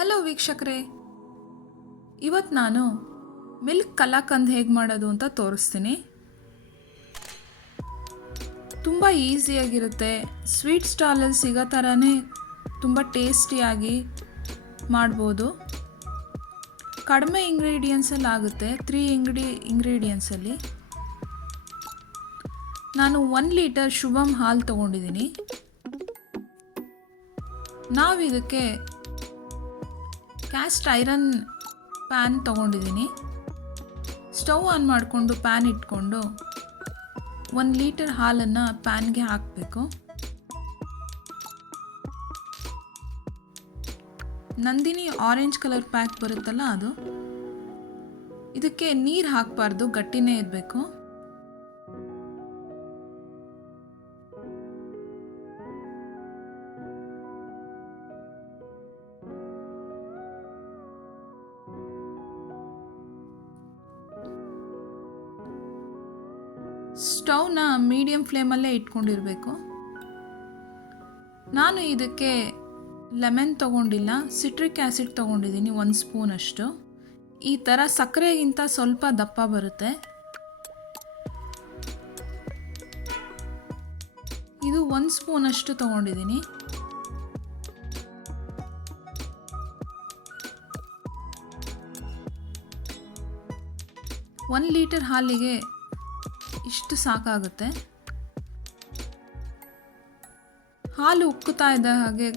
Hello ವೀಕ್ಷಕರೇ, ಇವತ್ತು ನಾನು ಮಿಲ್ಕ್ ಕಲಾಕಂದ್ ಹೇಗೆ ಮಾಡೋದು ಅಂತ ತೋರಿಸ್ತೀನಿ. ತುಂಬ ಈಸಿಯಾಗಿರುತ್ತೆ. ಸ್ವೀಟ್ ಸ್ಟಾಲಲ್ಲಿ ಸಿಗೋ ಥರನೇ ತುಂಬ ಟೇಸ್ಟಿಯಾಗಿ ಮಾಡ್ಬೋದು. ಕಡಿಮೆ ಇಂಗ್ರೀಡಿಯೆಂಟ್ಸಲ್ಲಿ ಆಗುತ್ತೆ. 3 ಇಂಗ್ರೀಡಿಯೆಂಟ್ಸಲ್ಲಿ ನಾನು 1 ಲೀಟರ್ ಶುಭಮ್ ಹಾಲು ತೊಗೊಂಡಿದ್ದೀನಿ. ನಾವು ಇದಕ್ಕೆ ಕ್ಯಾಸ್ಟ್ ಐರನ್ ಪ್ಯಾನ್ ತೊಗೊಂಡಿದ್ದೀನಿ. ಸ್ಟವ್ ಆನ್ ಮಾಡಿಕೊಂಡು ಪ್ಯಾನ್ ಇಟ್ಕೊಂಡು 1 ಲೀಟರ್ ಹಾಲನ್ನು ಪ್ಯಾನ್ಗೆ ಹಾಕಬೇಕು. ನಂದಿನಿ ಆರೆಂಜ್ ಕಲರ್ ಪ್ಯಾಕ್ ಬರುತ್ತಲ್ಲ ಅದು. ಇದಕ್ಕೆ ನೀರು ಹಾಕಬಾರ್ದು, ಗಟ್ಟಿನೇ ಇರಬೇಕು. ಸ್ಟವ್ನ ಮೀಡಿಯಮ್ ಫ್ಲೇಮಲ್ಲೇ ಇಟ್ಕೊಂಡಿರಬೇಕು. ನಾನು ಇದಕ್ಕೆ ಲೆಮನ್ ತೊಗೊಂಡಿಲ್ಲ, ಸಿಟ್ರಿಕ್ ಆ್ಯಸಿಡ್ ತೊಗೊಂಡಿದ್ದೀನಿ 1 ಸ್ಪೂನ್ ಅಷ್ಟು. ಈ ಥರ ಸಕ್ಕರೆಗಿಂತ ಸ್ವಲ್ಪ ದಪ್ಪ ಬರುತ್ತೆ. ಇದು 1 ಸ್ಪೂನ್ ಅಷ್ಟು ತೊಗೊಂಡಿದ್ದೀನಿ. ಒಂದು ಲೀಟರ್ ಹಾಲಿಗೆ ಇಷ್ಟು ಸಾಕಾಗುತ್ತೆ. ಹಾಲು ಉಕ್ಕುತ್ತಾ ಇದ್ದ ಹಾಗೆ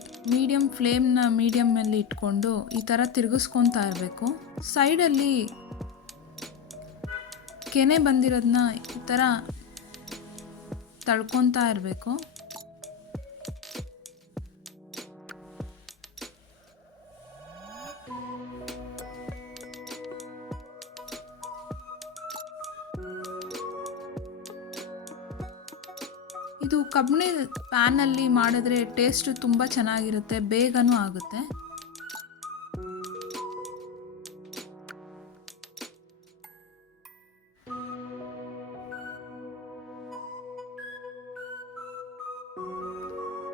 ಮೀಡಿಯಮ್ಮಲ್ಲಿ ಇಟ್ಕೊಂಡು ಈ ಥರ ತಿರುಗಿಸ್ಕೊತಾ ಇರಬೇಕು. ಸೈಡಲ್ಲಿ ಕೆನೆ ಬಂದಿರೋದನ್ನ ಈ ಥರ ತಳ್ಕೊತಾ ಇರಬೇಕು. ಇದು ಕಬ್ಬಿಣ ಪ್ಯಾನಲ್ಲಿ ಮಾಡಿದ್ರೆ ಟೇಸ್ಟ್ ತುಂಬ ಚೆನ್ನಾಗಿರುತ್ತೆ, ಬೇಗನೂ ಆಗುತ್ತೆ.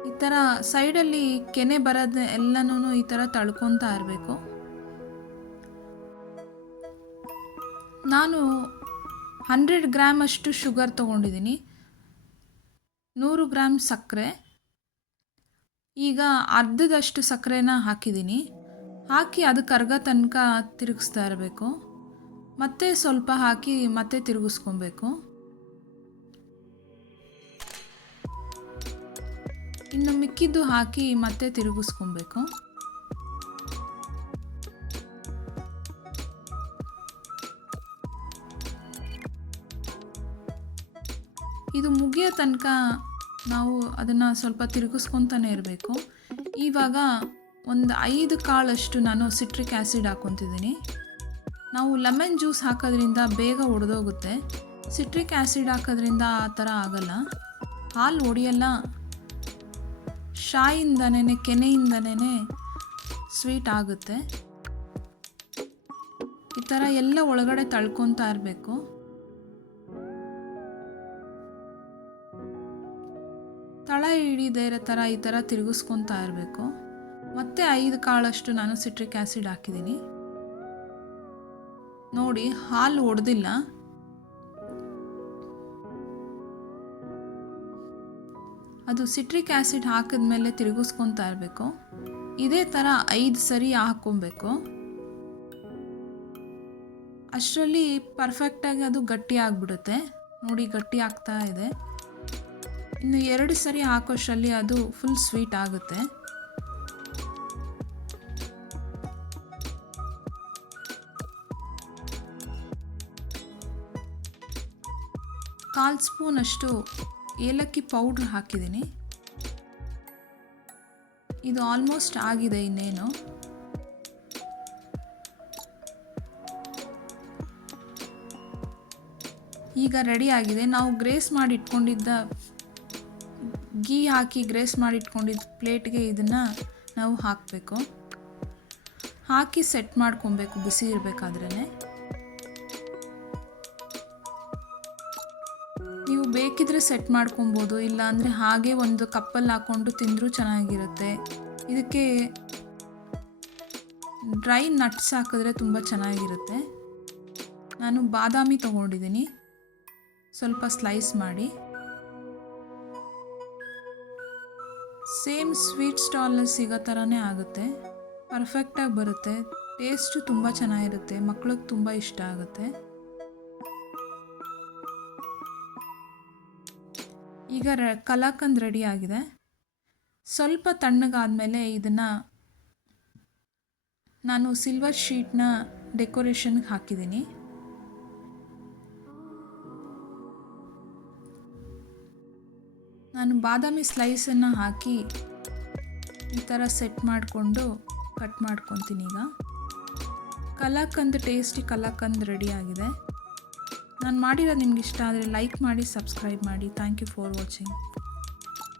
ಈ ಥರ ಸೈಡಲ್ಲಿ ಕೆನೆ ಬರೋದು ಎಲ್ಲನೂ ಈ ಥರ ತಳ್ಕೊತಾ ಇರಬೇಕು. ನಾನು 100 ಗ್ರಾಮ್ ಅಷ್ಟು ಶುಗರ್ ತೊಗೊಂಡಿದ್ದೀನಿ, 100 ಗ್ರಾಮ್ ಸಕ್ಕರೆ. ಈಗ ಅರ್ಧದಷ್ಟು ಸಕ್ಕರೆನ ಹಾಕಿದ್ದೀನಿ. ಹಾಕಿ ಅದು ಕರಗೋ ತನಕ ತಿರುಗಿಸ್ತಾ ಇರಬೇಕು. ಮತ್ತೆ ಸ್ವಲ್ಪ ಹಾಕಿ ಮತ್ತೆ ತಿರುಗಿಸ್ಕೊಬೇಕು. ಇನ್ನು ಮಿಕ್ಕಿದ್ದು ಹಾಕಿ ಮತ್ತೆ ತಿರುಗಿಸ್ಕೊಬೇಕು. ಇದು ಮುಗಿಯೋ ತನಕ ನಾವು ಅದನ್ನು ಸ್ವಲ್ಪ ತಿರುಗಿಸ್ಕೊತಾನೆ ಇರಬೇಕು. ಇವಾಗ ಒಂದು 5 ಕಾಳಷ್ಟು ನಾನು ಸಿಟ್ರಿಕ್ ಆ್ಯಸಿಡ್ ಹಾಕ್ಕೊತಿದ್ದೀನಿ. ನಾವು ಲೆಮನ್ ಜ್ಯೂಸ್ ಹಾಕೋದ್ರಿಂದ ಬೇಗ ಒಡೆದೋಗುತ್ತೆ. ಸಿಟ್ರಿಕ್ ಆ್ಯಸಿಡ್ ಹಾಕೋದ್ರಿಂದ ಆ ಥರ ಆಗಲ್ಲ, ಹಾಲು ಒಡೆಯಲ್ಲ. ಶಾಯಿಂದನೇ ಕೆನೆಯಿಂದನೇ ಸ್ವೀಟ್ ಆಗುತ್ತೆ. ಈ ಥರ ಎಲ್ಲ ಒಳಗಡೆ ತಳ್ಕೊತಾ ಇರಬೇಕು. ತಳ ಹಿಡಿದೇ ಇರೋ ಥರ ಈ ಥರ ತಿರುಗಿಸ್ಕೊತಾ ಇರಬೇಕು. ಮತ್ತೆ 5 ಕಾಳಷ್ಟು ನಾನು ಸಿಟ್ರಿಕ್ ಆ್ಯಸಿಡ್ ಹಾಕಿದ್ದೀನಿ. ನೋಡಿ, ಹಾಲು ಒಡೆದಿಲ್ಲ. ಅದು ಸಿಟ್ರಿಕ್ ಆ್ಯಸಿಡ್ ಹಾಕಿದ್ಮೇಲೆ ತಿರುಗಿಸ್ಕೊತಾ ಇರಬೇಕು. ಇದೇ ಥರ 5 ಸರಿ ಹಾಕ್ಕೊಬೇಕು. ಅಷ್ಟರಲ್ಲಿ ಪರ್ಫೆಕ್ಟಾಗಿ ಅದು ಗಟ್ಟಿ ಆಗಿಬಿಡುತ್ತೆ. ನೋಡಿ, ಗಟ್ಟಿ ಆಗ್ತಾ ಇದೆ. ಇನ್ನು 2 ಸರಿ ಹಾಕೋಷ್ಟರಲ್ಲಿ ಅದು ಫುಲ್ ಸ್ವೀಟ್ ಆಗುತ್ತೆ. ಕಾಲು ಸ್ಪೂನ್ ಅಷ್ಟು ಏಲಕ್ಕಿ ಪೌಡ್ರ್ ಹಾಕಿದ್ದೀನಿ. ಇದು ಆಲ್ಮೋಸ್ಟ್ ಆಗಿದೆ. ಇನ್ನೇನು ಈಗ ರೆಡಿ ಆಗಿದೆ. ನಾವು ಗ್ರೇಸ್ ಮಾಡಿ ಇಟ್ಕೊಂಡಿದ್ದ ಗೀ ಹಾಕಿ ಗ್ರೇಸ್ ಮಾಡಿ ಇಟ್ಕೊಂಡಿದ್ದ ಪ್ಲೇಟ್ಗೆ ಇದನ್ನು ನಾವು ಹಾಕಬೇಕು. ಹಾಕಿ ಸೆಟ್ ಮಾಡ್ಕೊಬೇಕು ಬಿಸಿ ಇರಬೇಕಾದ್ರೇ. ನೀವು ಬೇಕಿದ್ರೆ ಸೆಟ್ ಮಾಡ್ಕೊಬೋದು, ಇಲ್ಲ ಅಂದರೆ ಹಾಗೆ ಒಂದು ಕಪ್ಪಲ್ಲಿ ಹಾಕ್ಕೊಂಡು ತಿಂದರೂ ಚೆನ್ನಾಗಿರುತ್ತೆ. ಇದಕ್ಕೆ ಡ್ರೈ ನಟ್ಸ್ ಹಾಕಿದ್ರೆ ತುಂಬ ಚೆನ್ನಾಗಿರುತ್ತೆ. ನಾನು ಬಾದಾಮಿ ತೊಗೊಂಡಿದ್ದೀನಿ, ಸ್ವಲ್ಪ ಸ್ಲೈಸ್ ಮಾಡಿ. ಸೇಮ್ ಸ್ವೀಟ್ ಸ್ಟಾಲ್ನಲ್ಲಿ ಸಿಗೋ ಥರನೇ ಆಗುತ್ತೆ, ಪರ್ಫೆಕ್ಟಾಗಿ ಬರುತ್ತೆ. ಟೇಸ್ಟು ತುಂಬ ಚೆನ್ನಾಗಿರುತ್ತೆ, ಮಕ್ಳಿಗೆ ತುಂಬ ಇಷ್ಟ ಆಗುತ್ತೆ. ಈಗ ಕಲಾಕಂದ್ ರೆಡಿ ಆಗಿದೆ. ಸ್ವಲ್ಪ ತಣ್ಣಗಾದಮೇಲೆ ಇದನ್ನು ನಾನು ಸಿಲ್ವರ್ ಶೀಟ್ನ ಡೆಕೋರೇಷನ್ಗೆ ಹಾಕಿದ್ದೀನಿ. ನಾನು ಬಾದಾಮಿ ಸ್ಲೈಸನ್ನು ಹಾಕಿ ಈ ಥರ ಸೆಟ್ ಮಾಡಿಕೊಂಡು ಕಟ್ ಮಾಡ್ಕೊತೀನಿ. ಈಗ ಕಲಾಕಂದ್ ಟೇಸ್ಟಿ ಕಲಾಕಂದ್ ರೆಡಿ ಆಗಿದೆ. ನಾನು ಮಾಡಿರೋದು ನಿಮ್ಗೆ ಇಷ್ಟ ಆದರೆ ಲೈಕ್ ಮಾಡಿ, ಸಬ್ಸ್ಕ್ರೈಬ್ ಮಾಡಿ. Thank you for watching.